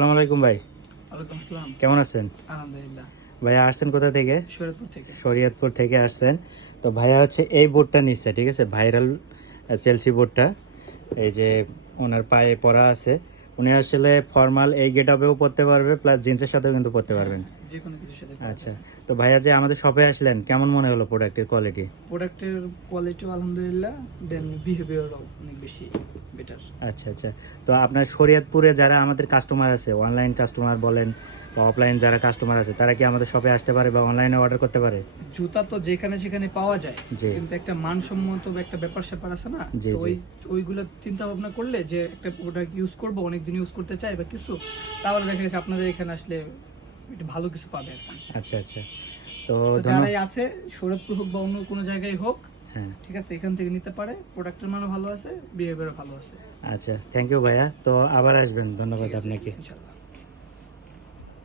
আসসালামু আলাইকুম ভাই। ওয়ালাইকুম আসসালাম। কেমন আছেন? আলহামদুলিল্লাহ। ভাইয়া আসছেন কোথা থেকে? শরীয়তপুর থেকে। শরীয়তপুর থেকে আসছেন। তো ভাইয়া হচ্ছে এই বোর্ডটা নিচ্ছে, ঠিক আছে, ভাইরাল চেলসি বোর্ডটা। এই যে ওনার পায়ে পরা আছে। উনি আসলে ফর্মাল এই গেট আপেও পরতে পারবে, প্লাস জিন্সের সাথেও কিন্তু পরতে পারবেন। যে কোনো কিছুর সাথে পরা আচ্ছা, যাবে। তো ভাইয়া যে আমাদের শপে আসলেন, কেমন মনে হলো প্রোডাক্টের কোয়ালিটি? প্রোডাক্টের কোয়ালিটিও আলহামদুলিল্লাহ, দেন বিহেভিয়ারও অনেক বেশি বেটার। আচ্ছা আচ্ছা। তো আপনার শরীয়তপুরে যারা আমাদের কাস্টমার আছে, অনলাইন কাস্টমার বলেন বা অফলাইন যারা কাস্টমার আছে, তারা কি আমাদের শপে আসতে পারে বা অনলাইনে অর্ডার করতে পারে? জুতা তো যেখানে সেখানে পাওয়া যায়, জি। কিন্তু একটা মানসম্মত একটা ব্যাপার স্যাপার আছে না, জি, তো জি। ওইগুলো চিন্তা ভাবনা করলে যে একটা প্রোডাক্ট ইউজ করবো, অনেকদিন ইউজ করতে চাই বা কিছু, তাহলে দেখা গেছে আপনাদের এখানে আসলে একটু ভালো কিছু পাবে আর কি। আচ্ছা আচ্ছা। তো তো যারাই আছে, শরৎপুর হোক বা অন্য কোনো জায়গায় হোক, হ্যাঁ, ঠিক আছে, এখান থেকে নিতে পারে। প্রোডাক্টের মানও ভালো আছে, বিহেভিয়ারও ভালো আছে। আচ্ছা, থ্যাংক ইউ ভাইয়া। তো আবার আসবেন, ধন্যবাদ ঠিক আছে, আপনাকে। ইনশাআল্লাহ।